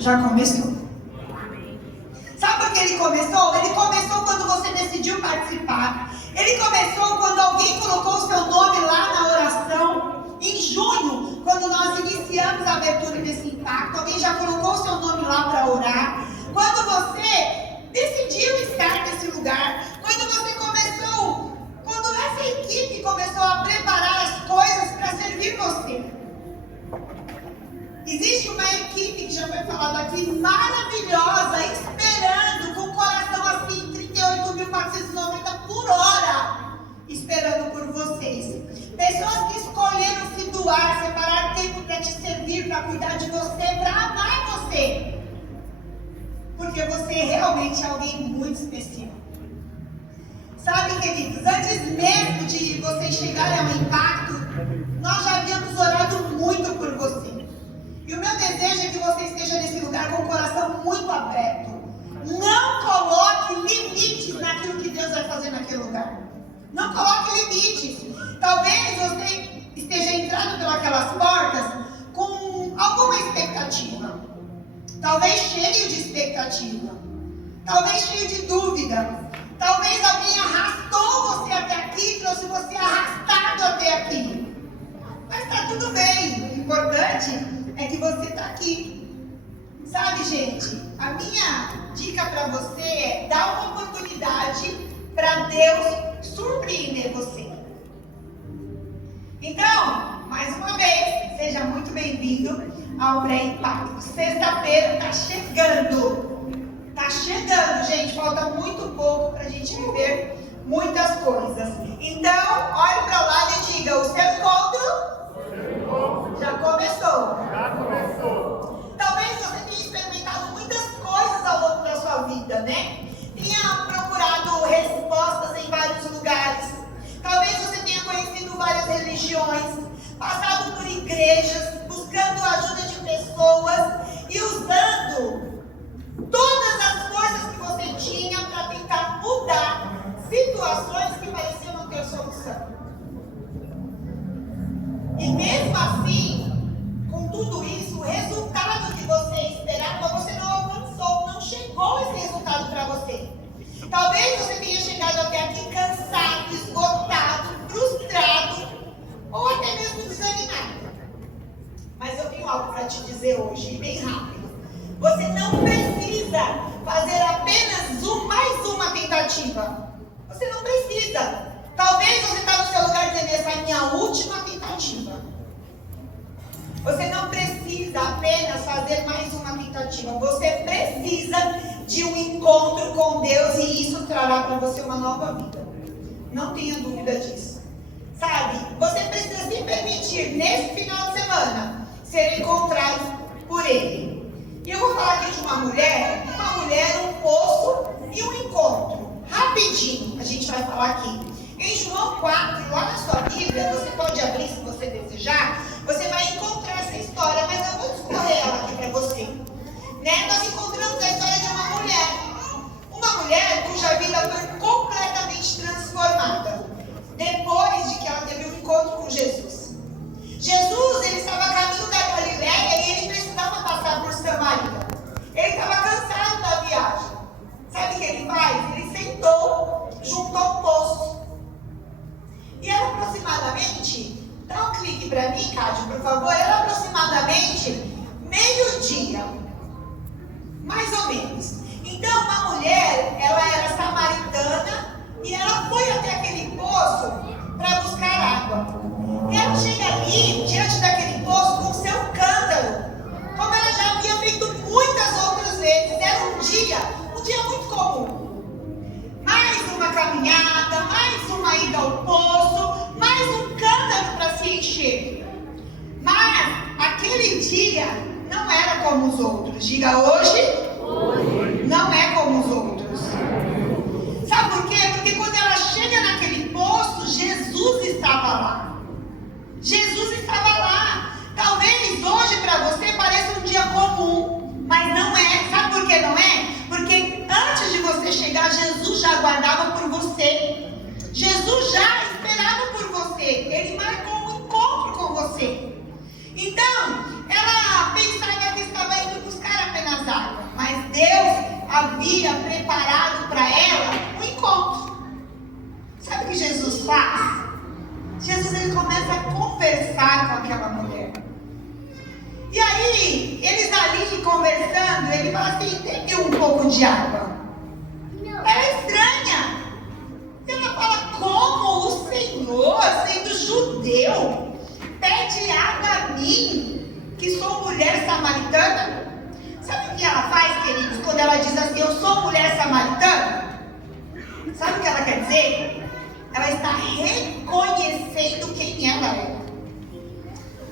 Já começou. Sabe por que ele começou? Ele começou quando você decidiu participar. Ele começou quando alguém colocou o seu nome lá na oração. Em junho, quando nós iniciamos a abertura desse impacto, alguém já colocou o seu nome lá para orar. Quando você decidiu estar nesse lugar, quando você começou, quando essa equipe começou a preparar as coisas para servir você. Existe uma equipe que já foi falada aqui, maravilhosa, esperando, com o coração assim, 38.490 por hora, esperando por vocês. Pessoas que escolheram se doar, separar tempo para te servir, para cuidar de você, para amar você. Porque você realmente é alguém muito especial. Sabe, queridos, antes mesmo de vocês chegarem ao impacto, nós já havíamos orado muito por você. E o meu desejo é que você esteja nesse lugar com o coração muito aberto. Não coloque limites naquilo que Deus vai fazer naquele lugar. Não coloque limites. Talvez você esteja entrando pelas portas com alguma expectativa. Talvez cheio de expectativa. Talvez cheio de dúvida. Talvez alguém arrastou você até aqui, trouxe você arrastado até aqui. Mas está tudo bem. O importante é que você está aqui. Sabe, gente, a minha dica para você é dar uma oportunidade para Deus surpreender você. Então, mais uma vez, seja muito bem-vindo ao Pré-Impacto. Sexta-feira está chegando. Está chegando, gente. Falta muito pouco para a gente viver muitas coisas. Então, olhe para lá e diga, o seu encontro já começou. Já começou. Talvez você tenha experimentado muitas coisas ao longo da sua vida, né? Tenha procurado respostas em vários lugares. Talvez você tenha conhecido várias religiões, passado por igrejas, buscando a ajuda de pessoas e usando todas as coisas que você tinha para tentar mudar situações que pareciam não ter solução. E mesmo assim, com tudo isso, o resultado que você esperava, você não alcançou, não chegou esse resultado para você. Talvez você tenha chegado até aqui cansado, esgotado, frustrado, ou até mesmo desanimado. Mas eu tenho algo para te dizer hoje, bem rápido. Você não precisa fazer apenas mais uma tentativa. Você não precisa. Talvez você está no seu lugar dizendo, essa é a minha última tentativa. Você não precisa apenas fazer mais uma tentativa. Você precisa de um encontro com Deus e isso trará para você uma nova vida. Não tenha dúvida disso. Sabe, você precisa se permitir, nesse final de semana, ser encontrado por Ele. E eu vou falar aqui de uma mulher, um poço e um encontro. Rapidinho, a gente vai falar aqui. Em João 4, lá na sua Bíblia, você pode abrir se você desejar, você vai encontrar essa história, mas eu vou discorrer ela aqui para você. Né? Nós encontramos a história de uma mulher cuja vida foi completamente transformada, depois de que ela teve um encontro com Jesus. Jesus, ele estava a caminho da Galileia e ele precisava passar por Samaria. Ele estava cansado da viagem. Sabe o que ele faz? Ele sentou junto ao poço. E era aproximadamente, dá um clique para mim, Cádio, por favor, era aproximadamente meio-dia, mais ou menos. Então, uma mulher, ela era samaritana e ela foi até aquele poço para buscar água. E ela chega ali, diante daquele poço, com seu cântaro, como ela já havia feito muitas outras vezes. Era um dia muito comum. Mais uma caminhada, mais uma ida ao poço, mais um cântaro para se encher. Mas aquele dia não era como os outros. Diga hoje. Não é como os outros. Sabe por quê? Porque quando ela chega naquele poço, Jesus estava lá. Jesus estava lá. Talvez hoje para você pareça um dia comum, mas não é. Sabe por que não é? Porque antes de você chegar, Jesus já aguardava por você. Jesus já esperava por você. Ele marcou um encontro com você. Então, ela pensava que estava indo buscar apenas havia preparado para ela um encontro. Sabe o que Jesus faz? Jesus, ele começa a conversar com aquela mulher. E aí, eles ali conversando, ele fala assim: tem um pouco de água. Ela é estranha. Ela fala: como o Senhor, sendo judeu, pede água a mim, que sou mulher samaritana? Sabe o que ela faz, queridos, quando ela diz assim: eu sou mulher samaritana? Sabe o que ela quer dizer? Ela está reconhecendo quem ela é.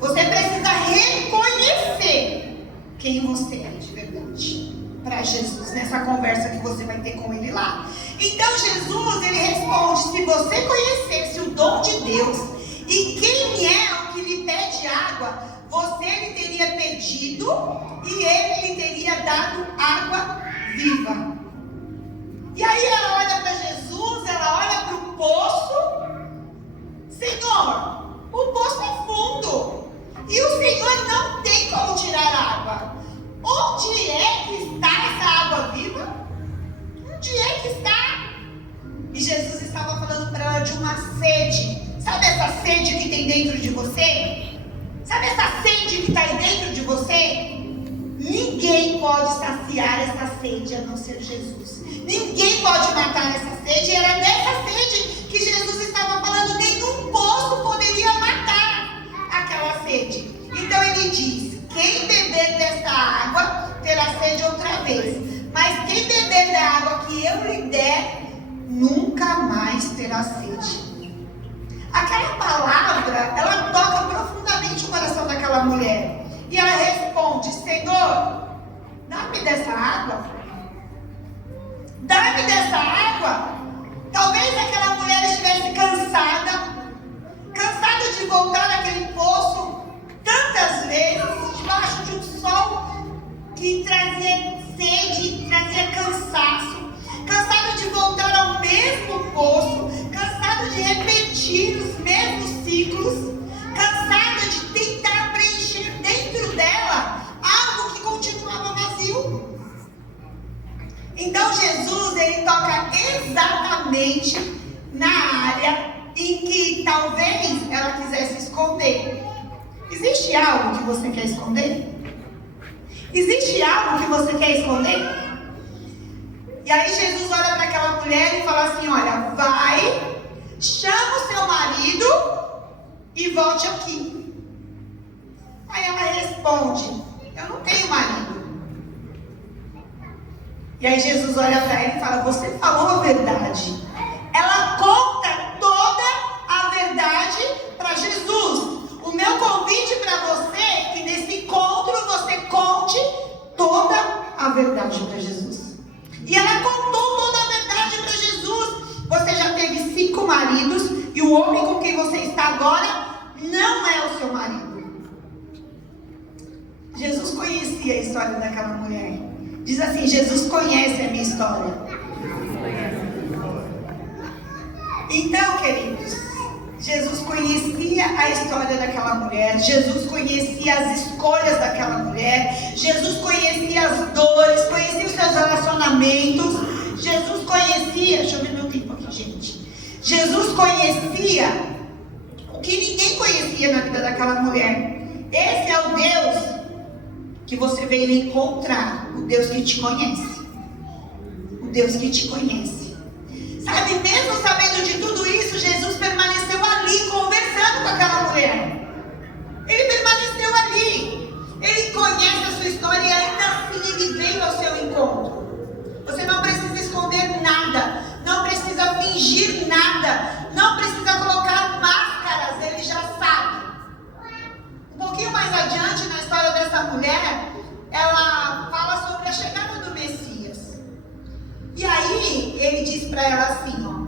Você precisa reconhecer quem você é de verdade para Jesus, nessa conversa que você vai ter com ele lá. Então Jesus, ele responde: se você conhecesse o dom de Deus e quem é o que lhe pede água, você lhe teria pedido e ele lhe teria dado água viva. E aí ela olha para Jesus, ela olha para o poço. Senhor, o poço é fundo e o Senhor não tem como tirar água. Onde é que está essa água viva? Onde é que está? E Jesus estava falando para ela de uma sede. Sabe essa sede que tem dentro de você? Sabe essa sede que está aí dentro de você? Ninguém pode saciar essa sede a não ser Jesus. Ninguém pode matar essa sede. E era dessa sede que Jesus estava falando. Nenhum poço poderia matar aquela sede. Então ele diz: quem beber dessa água terá sede outra vez. Mas quem beber da água que eu lhe der, nunca mais terá sede. Aquela palavra, ela toca profundamente o coração daquela mulher. E ela responde: Senhor, dá-me dessa água. Dá-me dessa água. Talvez aquela mulher estivesse cansada de voltar naquele poço tantas vezes, debaixo de um sol que trazia sede, trazia cansaço, cansada de voltar ao mesmo poço, cansada de repetir os mesmos ciclos, cansada de tentar preencher dentro dela algo que continuava vazio. Então Jesus, ele toca exatamente na área em que talvez ela quisesse esconder. Existe algo que você quer esconder? Existe algo que você quer esconder? E aí Jesus olha para aquela mulher e fala assim: olha, vai, chama o seu marido e volte aqui. Aí ela responde: eu não tenho marido. E aí Jesus olha para ela e fala: você falou a verdade. Ela conta toda a verdade para Jesus. O meu convite para você é que nesse encontro você conte toda a verdade para Jesus. E ela contou toda a verdade para Jesus. Você já teve 5 maridos e o homem com quem você está agora não é o seu marido. Jesus conhecia a história daquela mulher. Diz assim: Jesus conhece a minha história. Então, queridos, Jesus conhecia a história daquela mulher. Jesus conhecia as escolhas daquela mulher. Jesus conhecia as dores, conhecia os seus relacionamentos. Jesus conhecia, deixa eu ver meu tempo aqui, gente. Jesus conhecia o que ninguém conhecia na vida daquela mulher. Esse é o Deus que você veio encontrar, o Deus que te conhece. O Deus que te conhece. Sabe, mesmo sabendo de tudo isso, Jesus permaneceu ali conversando com aquela mulher. Ele permaneceu ali. Ele conhece a sua história e ainda assim ele veio ao seu encontro. Você não precisa esconder nada, não precisa fingir nada, não precisa colocar máscaras, ele já sabe. Um pouquinho mais adiante na história dessa mulher, ela fala sobre a chegada do Messias. E aí ele diz para ela assim, ó: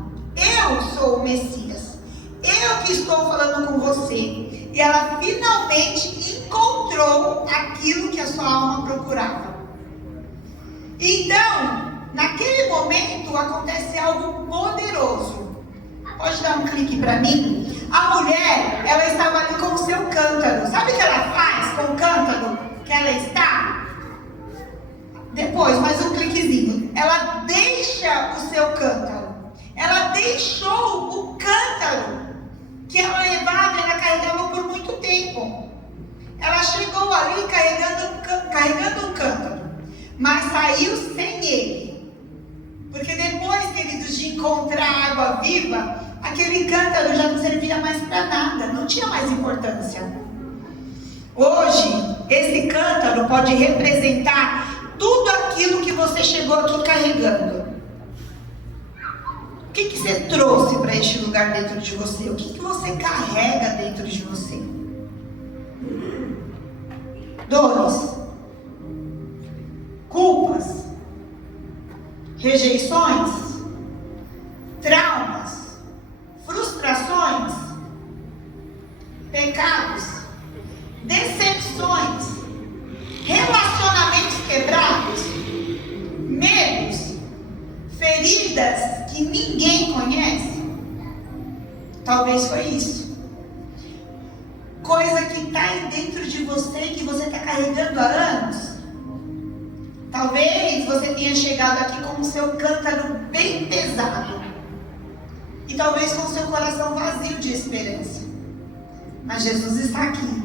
eu sou o Messias, eu que estou falando com você. E ela finalmente encontrou aquilo que a sua alma procurava. Então, naquele momento acontece algo poderoso. Pode dar um clique para mim? A mulher, ela estava ali com o seu cântaro. Sabe o que ela faz com o cântaro que ela está? Depois, mais um cliquezinho. saiu sem ele. Porque depois, queridos, de encontrar água viva, aquele cântaro já não servia mais para nada, não tinha mais importância. Hoje, esse cântaro pode representar tudo aquilo que você chegou aqui carregando. O que você trouxe para este lugar dentro de você? O que você carrega dentro de você? Dores, culpas, rejeições, traumas, frustrações, pecados, decepções, relacionamentos quebrados, medos, feridas que ninguém conhece. Talvez foi isso. Coisa que está aí dentro de você, que você está carregando há anos. Talvez você tenha chegado aqui com o seu cântaro bem pesado. E talvez com o seu coração vazio de esperança. Mas Jesus está aqui.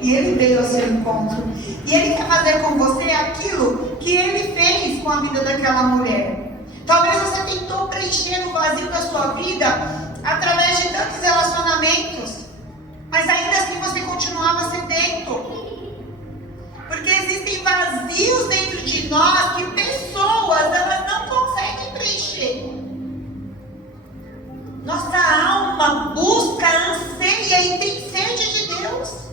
E Ele veio ao seu encontro. E Ele quer fazer com você aquilo que Ele fez com a vida daquela mulher. Talvez você tentou preencher o vazio da sua vida através de tantos relacionamentos. Mas ainda assim você continuava sedento. Porque existem vazios dentro de nós que pessoas elas não conseguem preencher. Nossa alma busca, anseia e tem sede de Deus.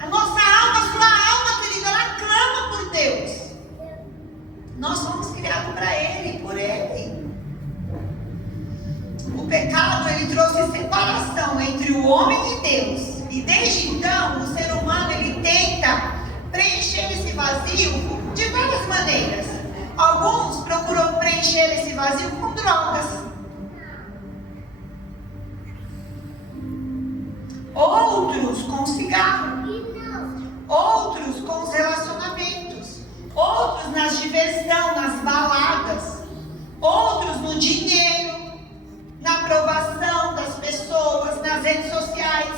A nossa alma, a sua alma, querida, ela clama por Deus. Nós somos criados para Ele, por Ele. O pecado, ele trouxe separação entre o homem e Deus. E desde então, o ser humano, ele tenta preencher esse vazio de várias maneiras. Alguns procuram preencher esse vazio com drogas. Outros com cigarro. Outros com os relacionamentos. Outros na diversão, nas baladas. Outros no dinheiro, na aprovação das pessoas, nas redes sociais.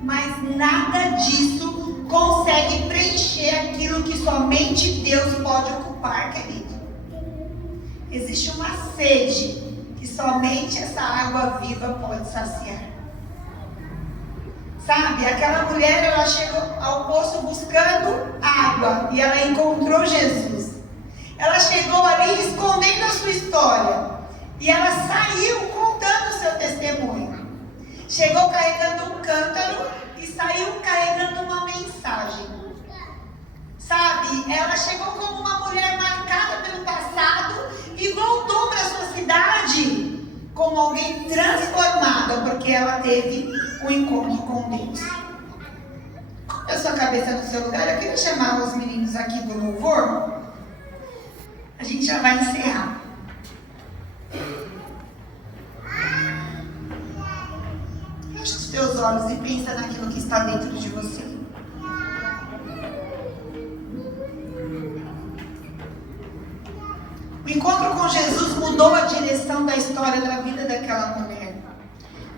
Mas nada disso consegue preencher aquilo que somente Deus pode ocupar, querido. Existe uma sede que somente essa água viva pode saciar. Sabe, aquela mulher, ela chegou ao poço buscando água e ela encontrou Jesus. Ela chegou ali escondendo a sua história e ela saiu contando o seu testemunho. Chegou carregando um cântaro e saiu carregando uma mensagem. Sabe, ela chegou como uma mulher marcada pelo passado e voltou para sua cidade como alguém transformada, porque ela teve um encontro com Deus. Coloque a sua cabeça no seu lugar. Eu queria chamar os meninos aqui do louvor. A gente já vai encerrar. Feche os teus olhos e pensa naquilo que está dentro de você. O encontro com Jesus mudou a direção da história da vida daquela mulher.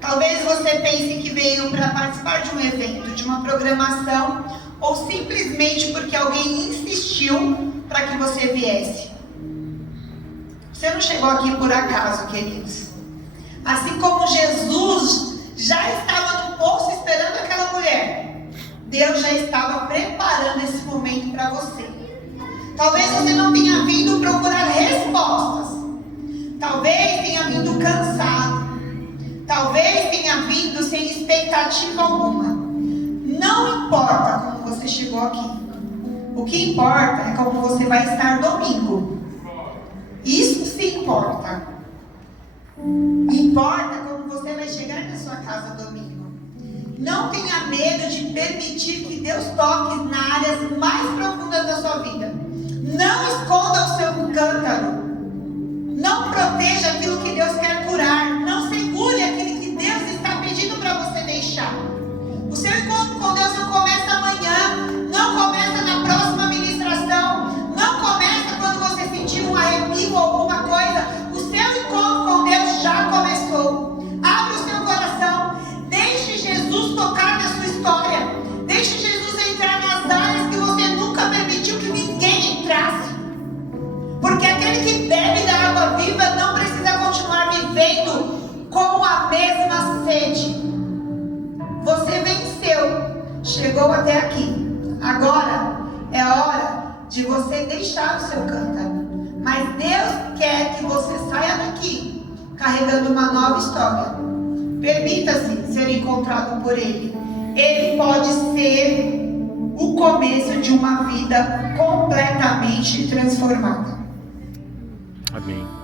Talvez você pense que veio para participar de um evento, de uma programação, ou simplesmente porque alguém insistiu para que você viesse. Você não chegou aqui por acaso, queridos. Assim como Jesus já estava no poço esperando aquela mulher, Deus já estava preparando esse momento para você. Talvez você não tenha vindo procurar respostas. Talvez tenha vindo cansado. Talvez tenha vindo sem expectativa alguma. Não importa como você chegou aqui. O que importa é como você vai estar domingo. Isso sim importa. Importa como você vai chegar na sua casa domingo. Não tenha medo de permitir que Deus toque nas áreas mais profundas da sua vida. Não esconda o seu cântaro. Não proteja aquilo que Deus quer curar. Não segure aquilo que Deus está pedindo para você deixar. O seu encontro com Deus não começa amanhã. Não começa na próxima ministração. Não começa quando você sentir um arrepio ou alguma coisa. O seu encontro com Deus já começou. Abra o seu coração. Deixe Jesus tocar na sua história. Deixe Jesus entrar nas áreas que você nunca permitiu que ninguém entrasse. chegou até aqui. Agora é hora de você deixar o seu cântaro. Mas Deus quer que você saia daqui carregando uma nova história. Permita-se ser encontrado por Ele. Ele pode ser o começo de uma vida completamente transformada. Amém.